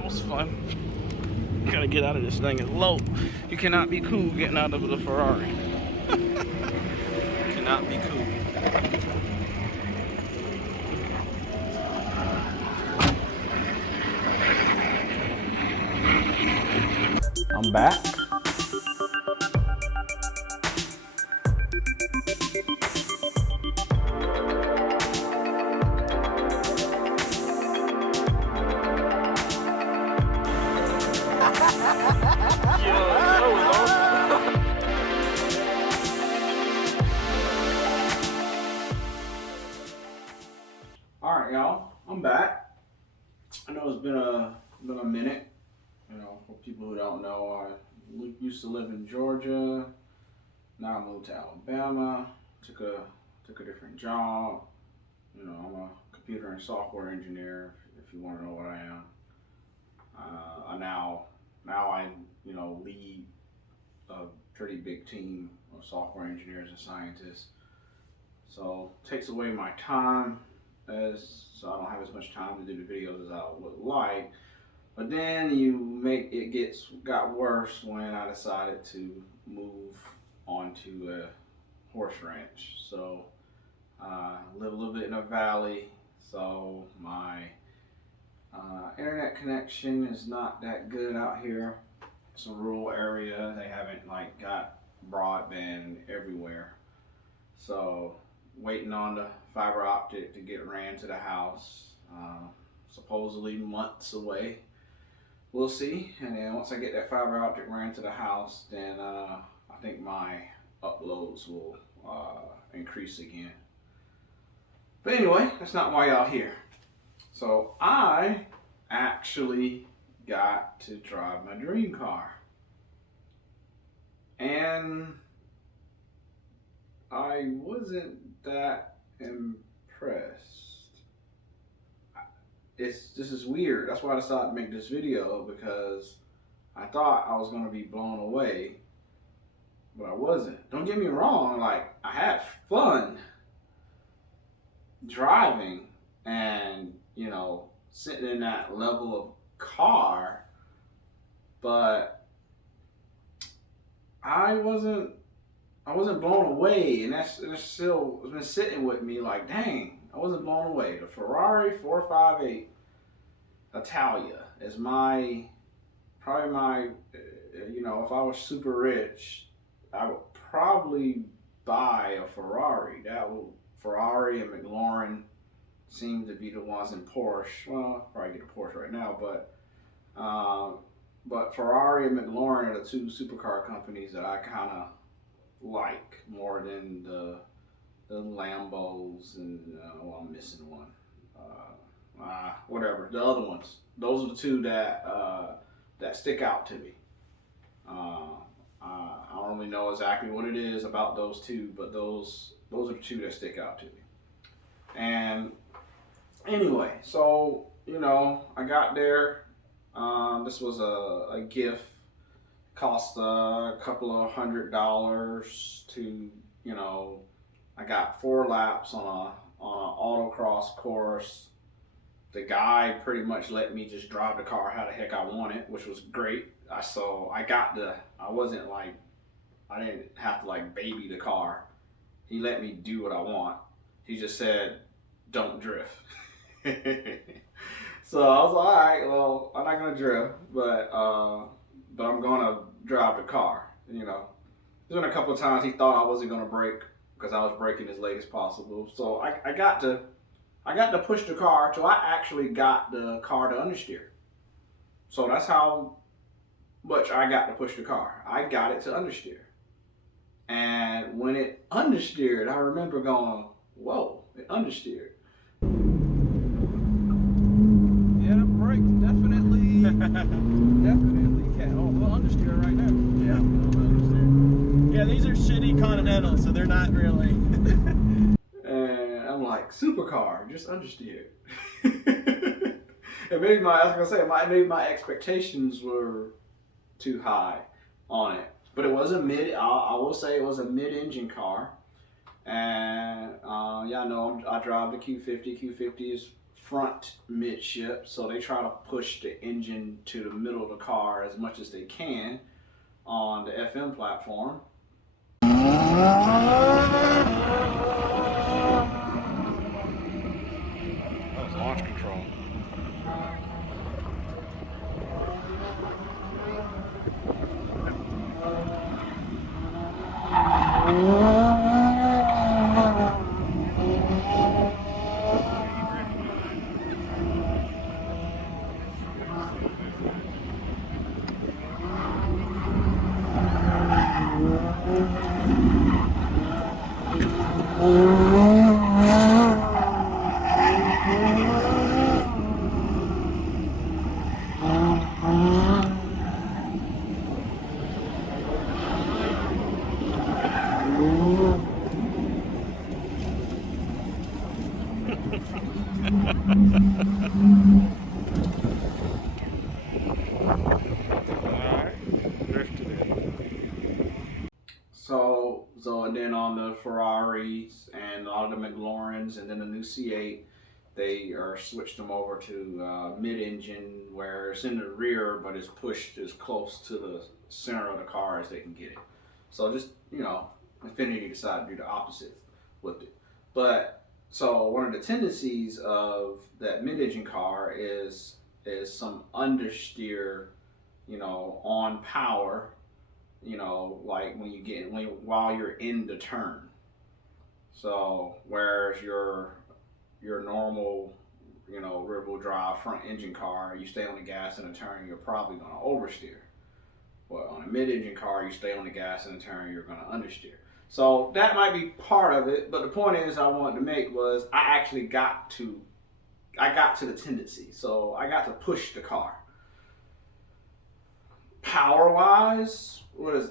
That was fun. Gotta get out of this thing. It's low. You cannot be cool getting out of the Ferrari. Cannot be cool. I'm back. Alright, y'all, I'm back. I know it's been a minute. You know, for people who don't know, I used to live in Georgia. Now I moved to Alabama. Took a different job. You know, I'm a computer and software engineer. If you want to know what I am, I lead a pretty big team of software engineers and scientists. So it takes away my time, so I don't have as much time to do the videos as I would like. But then got worse when I decided to move onto a horse ranch. So I live a little bit in a valley, so my internet connection is not that good out here. It's a rural area. They haven't got broadband everywhere. So waiting on the fiber optic to get ran to the house. Supposedly months away. We'll see. And then once I get that fiber optic ran to the house, then I think my uploads will increase again. But anyway, that's not why y'all here. So I actually got to drive my dream car. And I wasn't that impressed. This is weird. That's why I decided to make this video, because I thought I was going to be blown away, but I wasn't. Don't get me wrong, I had fun driving and, sitting in that level of car, but I wasn't blown away, and it's been sitting with me dang, I wasn't blown away. The Ferrari 458 Italia is probably my, if I was super rich, I would probably buy a Ferrari. Ferrari and McLaren seem to be the ones in Porsche. Well, I'll probably get a Porsche right now, but Ferrari and McLaren are the two supercar companies that I kind of like more than the Lambos and I'm missing one. Whatever, the other ones. Those are the two that stick out to me. I don't really know exactly what it is about those two, but those are the two that stick out to me. And anyway, so I got there. This was a gift. Cost a couple of $100 to, I got 4 laps on an autocross course. The guy pretty much let me just drive the car how the heck I wanted, which was great. I didn't have to baby the car. He let me do what I want. He just said, don't drift. So I was like, all right, well, I'm not gonna drift, but I'm gonna drive the car. There's been a couple of times he thought I wasn't gonna brake because I was braking as late as possible. So I got to push the car till I actually got the car to understeer. So that's how much I got to push the car. I got it to understeer. And when it understeered, I remember going, whoa, it understeered. Yeah, the brakes definitely can. Oh, we'll understeer right now. Yeah, we'll understeer. Yeah, these are shitty Continentals, so they're not really. And I'm like, supercar, just understeer. And maybe maybe my expectations were too high on it. But it was I will say it was a mid-engine car. And I drive the Q50. Q50 is front midship, so they try to push the engine to the middle of the car as much as they can on the FM platform. That was launch control. So and then on the Ferraris and a lot of the McLarens and then the new C8, they are switched them over to mid-engine, where it's in the rear but it's pushed as close to the center of the car as they can get it. So just, you know, Infiniti decided to do the opposite with it. But so one of the tendencies of that mid-engine car is some understeer, you know, on power, you know, like while you're in the turn. So whereas your normal, you know, rear-wheel drive front engine car, you stay on the gas in a turn, you're probably going to oversteer. But on a mid-engine car, you stay on the gas in a turn, you're going to understeer. So that might be part of it, but the point is I wanted to make was I got to the tendency. So I got to push the car. Power-wise,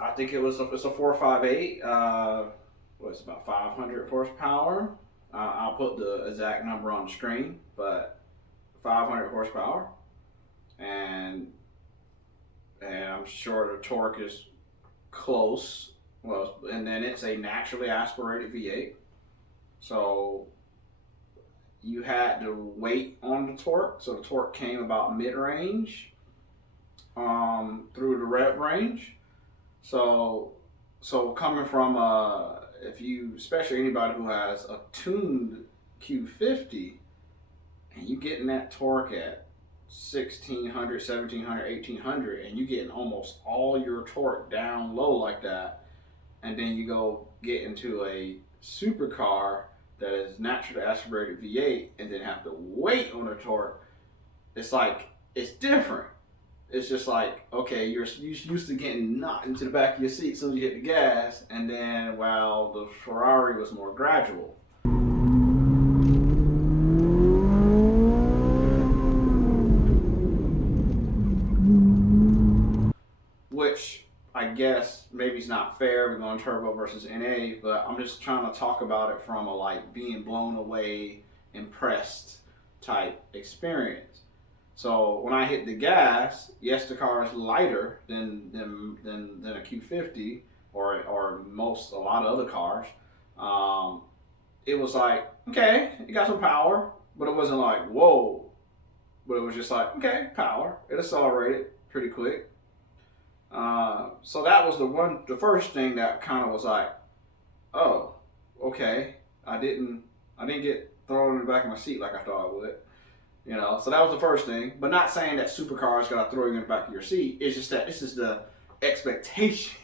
I think it's a 458. What's about 500 horsepower. I'll put the exact number on the screen, but 500 horsepower, and I'm sure the torque is close. Well, and then it's a naturally aspirated V8, so you had to wait on the torque. So the torque came about mid-range through the rev range. So coming from especially anybody who has a tuned Q50, and you getting that torque at 1600, 1700, 1800, and you getting almost all your torque down low like that, and then you go get into a supercar that is naturally aspirated V8 and then have to wait on the torque, it's like, it's different. It's just like, okay, you're used to getting knocked into the back of your seat as soon as you hit the gas, and then while the Ferrari was more gradual. Which I guess maybe it's not fair, we're going turbo versus NA, but I'm just trying to talk about it from a like being blown away, impressed type experience. So when I hit the gas, yes, the car is lighter than a Q50 or a lot of other cars. It was like, okay, it got some power, but it wasn't like, whoa. But it was just like, okay, power. It accelerated pretty quick. So that was the first thing that kind of was like, oh, okay. I didn't get thrown in the back of my seat like I thought I would. You know, so that was the first thing. But not saying that supercars gotta throw you in the back of your seat. It's just that this is the expectation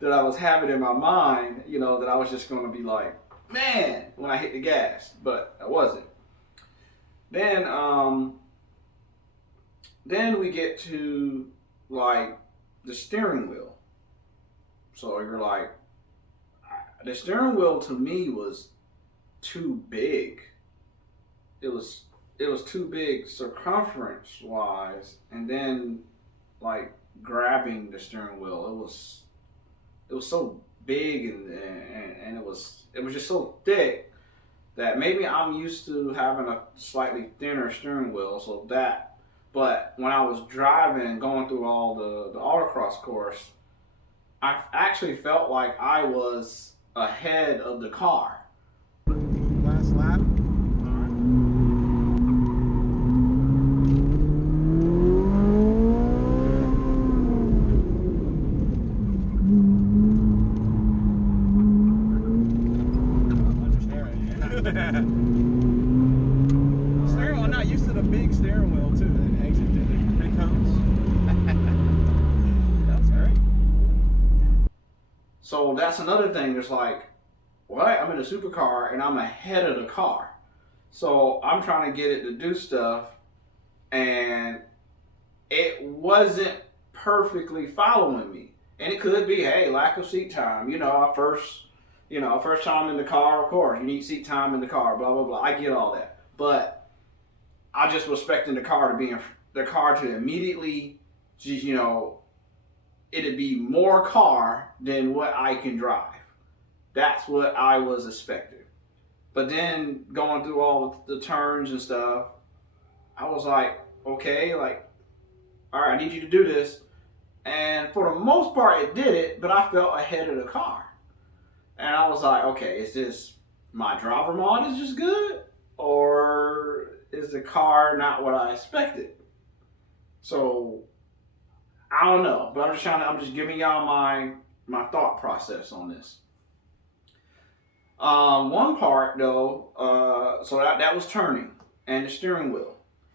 that I was having in my mind, you know, that I was just gonna be like, man, when I hit the gas. But I wasn't. Then we get to like the steering wheel. So you're like, the steering wheel to me was too big. It was too big circumference wise, and then like grabbing the steering wheel, it was so big and it was just so thick that maybe I'm used to having a slightly thinner steering wheel, but when I was driving and going through all the autocross course, I actually felt like I was ahead of the car. Last lap. that's another thing. It's like, what? I'm in a supercar and I'm ahead of the car. So I'm trying to get it to do stuff, and it wasn't perfectly following me. And it could be, hey, lack of seat time. First time in the car, of course, you need seat time in the car, blah, blah, blah. I get all that. But I just was expecting the car to immediately, it'd be more car than what I can drive. That's what I was expecting. But then going through all the turns and stuff, I was like, okay, like, all right, I need you to do this. And for the most part, it did it, but I felt ahead of the car. And I was like, okay, is this my driver mod is just good? Or is the car not what I expected? So, I don't know. But I'm just giving y'all my thought process on this. One part, though, so that was turning and the steering wheel.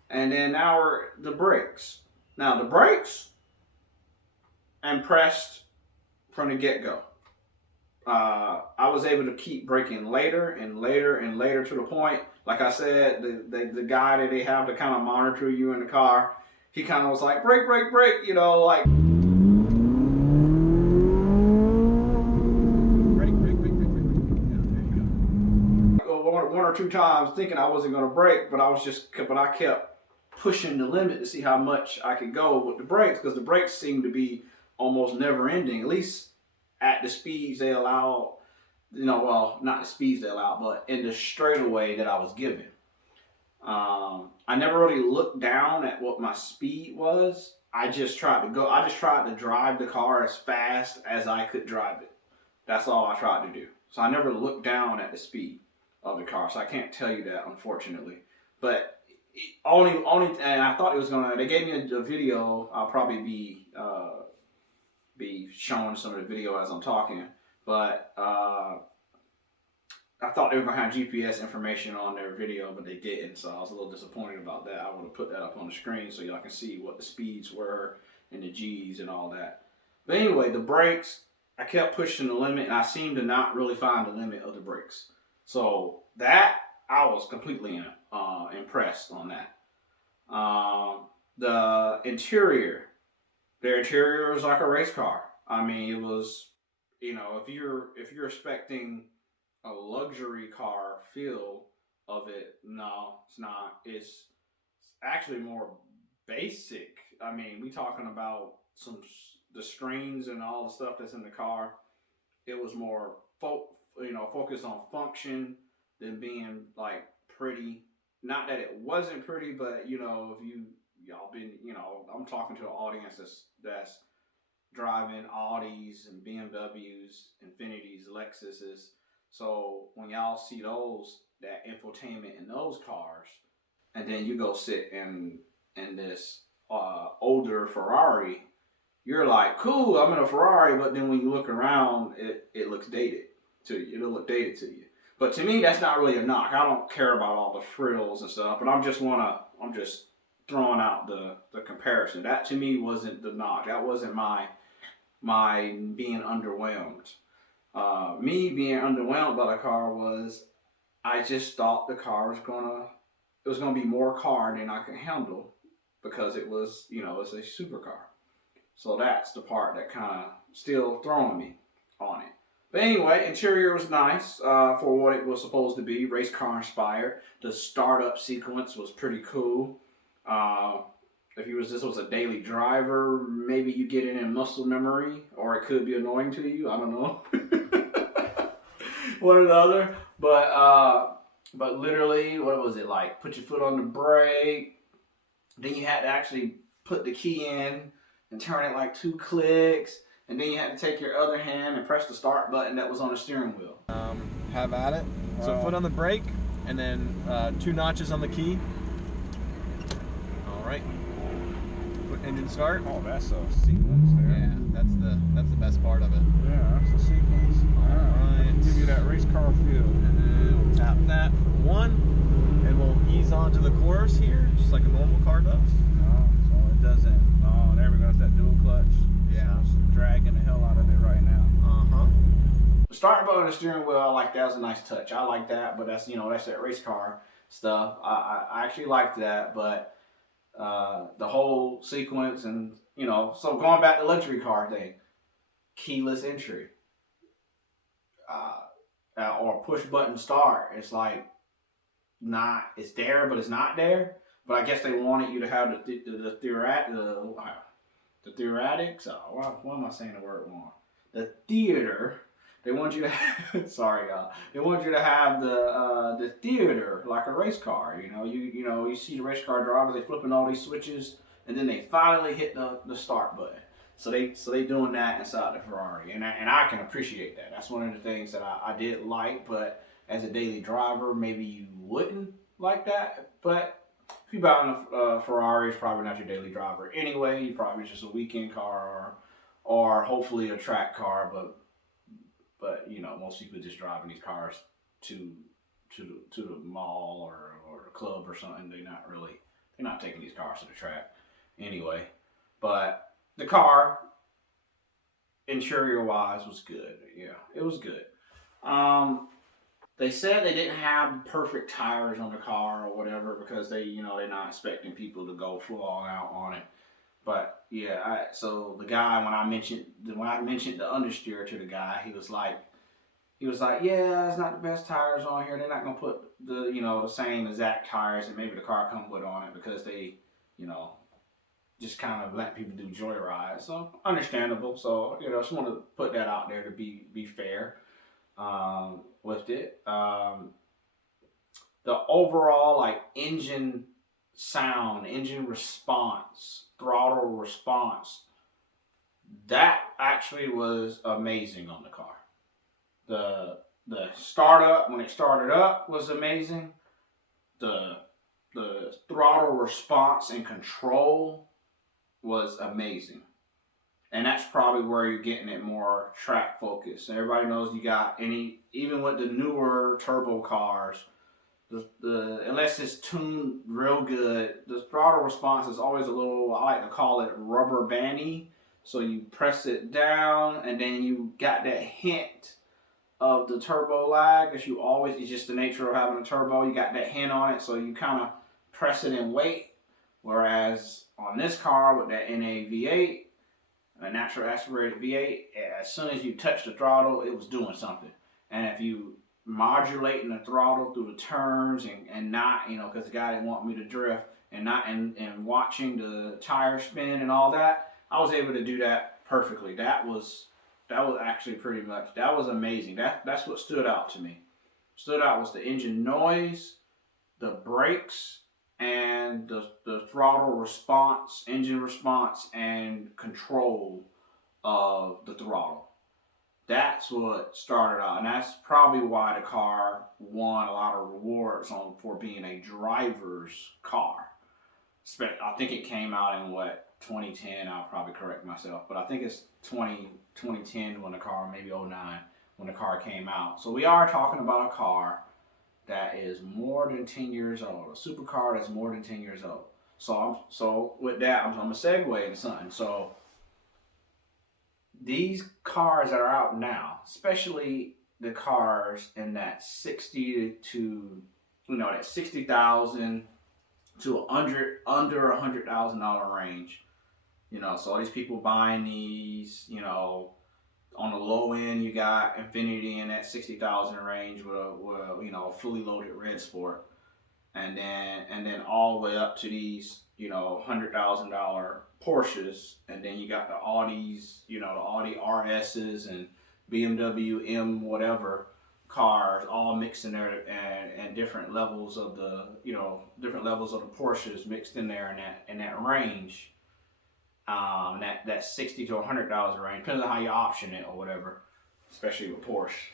And then now the brakes. Now, the brakes, I'm pressed from the get-go. I was able to keep braking later and later and later to the point, like I said, the guy that they have to kind of monitor you in the car, he kind of was like, brake, brake, brake, like. Brake, brake, brake, brake, brake, brake. Yeah, there you go. One or two times thinking I wasn't going to brake, but I kept pushing the limit to see how much I could go with the brakes, because the brakes seemed to be almost never ending, at least at the speeds they allow, not the speeds they allow, but in the straightaway that I was given. I never really looked down at what my speed was. I just tried to drive the car as fast as I could drive it. That's all I tried to do. So I never looked down at the speed of the car. So I can't tell you that, unfortunately. But and I thought it was they gave me a video. I'll probably be showing some of the video as I'm talking, but I thought they were going to have GPS information on their video, but they didn't, so I was a little disappointed about that. I would have put that up on the screen so y'all can see what the speeds were and the G's and all that. But anyway, the brakes, I kept pushing the limit, and I seemed to not really find the limit of the brakes. So that, I was completely impressed on that. The interior. Their interior was like a race car. I mean, it was, if you're expecting a luxury car feel of it, no, it's not. It's actually more basic. I mean, we talking about the screens and all the stuff that's in the car. It was more focused on function than being like pretty. Not that it wasn't pretty, but if y'all been, I'm talking to an audience that's driving Audis and BMWs, Infinitis, Lexuses. So when y'all see that infotainment in those cars, and then you go sit in this older Ferrari, you're like, cool, I'm in a Ferrari, but then when you look around, it looks dated to you. It'll look dated to you. But to me, that's not really a knock. I don't care about all the frills and stuff, but I'm just throwing out the comparison. That to me wasn't the knock. That wasn't my being underwhelmed. Me being underwhelmed by the car was, I just thought the car was gonna be more car than I could handle, because it was, it's a supercar. So that's the part that kind of still throwing me on it. But anyway, interior was nice for what it was supposed to be, race car inspired. The startup sequence was pretty cool. If this was a daily driver, maybe you get it in muscle memory, or it could be annoying to you. I don't know. One or the other. But literally, what was it like? Put your foot on the brake. Then you had to actually put the key in and turn it like 2 clicks. And then you had to take your other hand and press the start button that was on the steering wheel. Have at it. So foot on the brake, and then 2 notches on the key. All right. Put engine start. Oh, that's a sequence there. Yeah, that's the best part of it. Yeah, that's a sequence. All right. Give you that race car feel. And then we'll tap that for 1, and we'll ease onto the course here, just like a normal car does. No, so it doesn't. Oh, there we go. It's that dual clutch. Yeah. So it's dragging the hell out of it right now. Uh-huh. The start button on the steering wheel, I like that. Was a nice touch. I like that, but that's that's that race car stuff. I actually like that, but the whole sequence and so going back to luxury car thing, keyless entry, or push button start. It's like it's there, but it's not there. But I guess they wanted you to have the theoretics. Why am I saying the word wrong? The theater. They want you to sorry y'all. They want you to have the theater like a race car. You see the race car drivers, they flipping all these switches, and then they finally hit the start button. So they doing that inside the Ferrari, and I can appreciate that. That's one of the things that I did like, but as a daily driver, maybe you wouldn't like that. But if you buy a Ferrari, it's probably not your daily driver anyway. You probably just a weekend car or hopefully a track car, but most people just driving these cars to the mall or the club or something. They're not taking these cars to the track anyway. But the car, interior wise, was good. Yeah, it was good. They said they didn't have perfect tires on the car or whatever because they're not expecting people to go full out on it. But yeah, so the guy when I mentioned the understeer to the guy, he was like, yeah, it's not the best tires on here. They're not gonna put the same exact tires that maybe the car comes with on it because they just kind of let people do joyride. So understandable. So just want to put that out there to be fair with it. The overall engine sound, engine response, throttle response, that actually was amazing on the car. The startup, when it started up, was amazing. The throttle response and control was amazing. And that's probably where you're getting it more track focused. Everybody knows you got even with the newer turbo cars, unless it's tuned real good, the throttle response is always a little, I like to call it rubber bandy. So you press it down and then you got that hint of the turbo lag. It's just the nature of having a turbo. You got that hint on it, so you kind of press it and wait. Whereas on this car with that NA V8, a natural aspirated V8, as soon as you touch the throttle, it was doing something. And if you modulating the throttle through the turns and not, because the guy didn't want me to drift and watching the tire spin and all that, I was able to do that perfectly. That was actually that was amazing. That's what stood out to me. Stood out was the engine noise, the brakes, and the throttle response, engine response, and control of the throttle. That's what started out, and that's probably why the car won a lot of rewards for being a driver's car. I think it came out in 2010. I'll probably correct myself, but I think it's 2010 when the car, maybe 09 when the car came out. So we are talking about a car that is more than 10 years old, a supercar that's more than 10 years old. So with that, I'm gonna segue into something. So these cars that are out now, especially the cars in that 60 to that 60,000 to under $100,000 range. So all these people buying these, on the low end, you got Infiniti in that 60,000 range with a fully loaded red sport, and then all the way up to these $100,000 Porsches, and then you got the Audis, the Audi RSs and BMW M whatever cars all mixed in there, and different levels of the Porsches mixed in there in that range. That 60 to 100,000 range, depends on how you option it or whatever, especially with Porsche.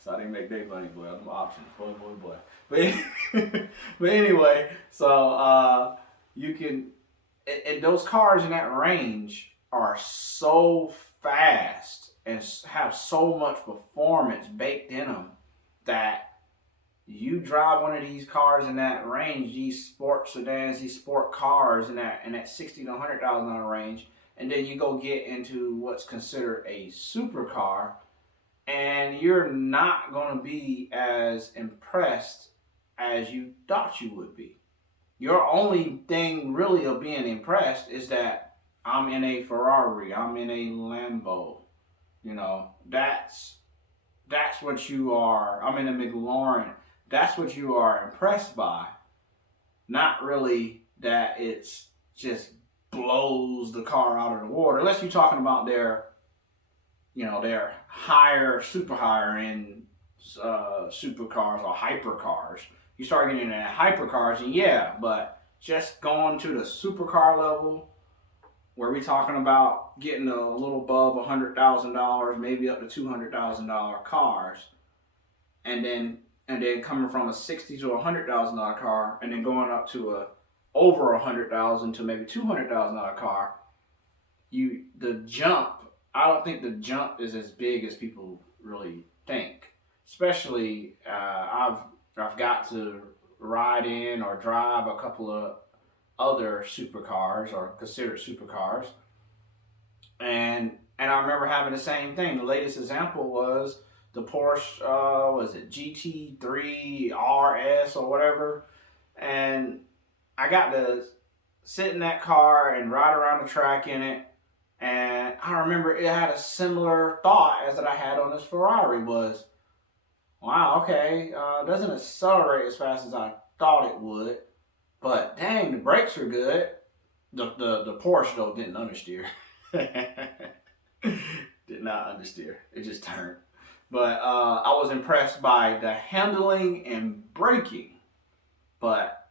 So I didn't make big money, boy. I'm options, boy. But anyway, so you can, and those cars in that range are so fast and have so much performance baked in them that you drive one of these cars in that range, these sport sedans, these sport cars in that 60 to $100,000 range, and then you go get into what's considered a supercar, and you're not going to be as impressed as you thought you would be. Your only thing really of being impressed is that I'm in a Ferrari, I'm in a Lambo. You know, that's what you are. I'm in a McLaurin. That's what you are impressed by. Not really that it's just blows the car out of the water. Unless you're talking about their super higher end supercars or hypercars. You start getting into hypercars, and yeah, but just going to the supercar level, where we're talking about getting a little above $100,000, maybe up to $200,000 cars, and then coming from a $60,000 to $100,000 car, and then going up to a over $100,000 to maybe $200,000 car, the jump. I don't think the jump is as big as people really think. Especially, I've got to ride in or drive a couple of other supercars or considered supercars, and I remember having the same thing. The latest example was the Porsche, was it GT3 RS or whatever, and I got to sit in that car and ride around the track in it. And I remember it had a similar thought as that I had on this Ferrari was, wow, okay, doesn't accelerate as fast as I thought it would, but dang, the brakes are good. The Porsche though didn't understeer. Did not understeer. It just turned. But I was impressed by the handling and braking, but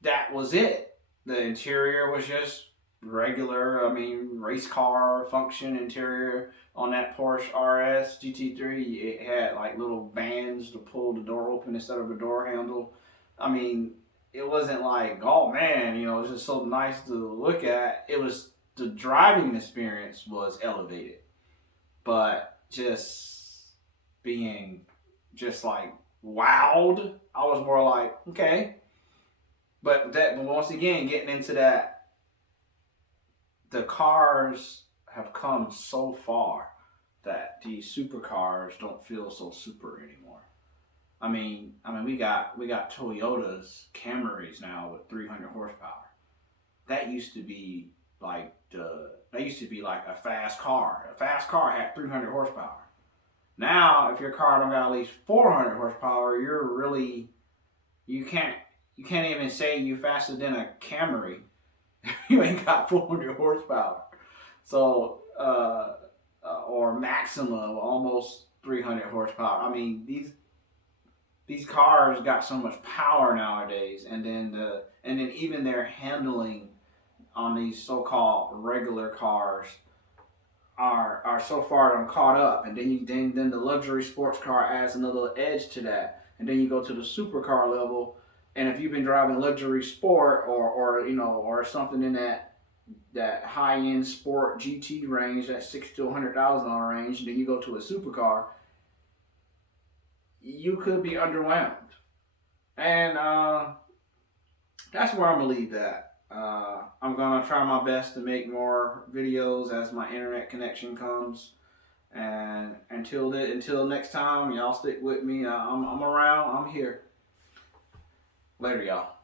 that was it. The interior was just regular, race car function interior on that Porsche RS GT3. It had like little bands to pull the door open instead of a door handle. It wasn't like, oh man, it was just so nice to look at. It was, the driving experience was elevated, but just being just like wowed, I was more like, okay. But once again, getting into that, the cars have come so far that these supercars don't feel so super anymore. We got Toyota's Camrys now with 300 horsepower. That used to be like a fast car. A fast car had 300 horsepower. Now, if your car don't got at least 400 horsepower, you can't even say you're faster than a Camry. You ain't got 400 horsepower. So, or maximum of almost 300 horsepower. These cars got so much power nowadays, and then even their handling on these so-called regular cars are so far done caught up, and then the luxury sports car adds another edge to that, and then you go to the supercar level, and if you've been driving luxury sport or something in that high-end sport GT range, that $60,000 to $100,000 range, and then you go to a supercar, you could be underwhelmed. And that's where I'm gonna leave that. I'm gonna try my best to make more videos as my internet connection comes. And until next time, y'all stick with me. I'm around. I'm here. Later, y'all.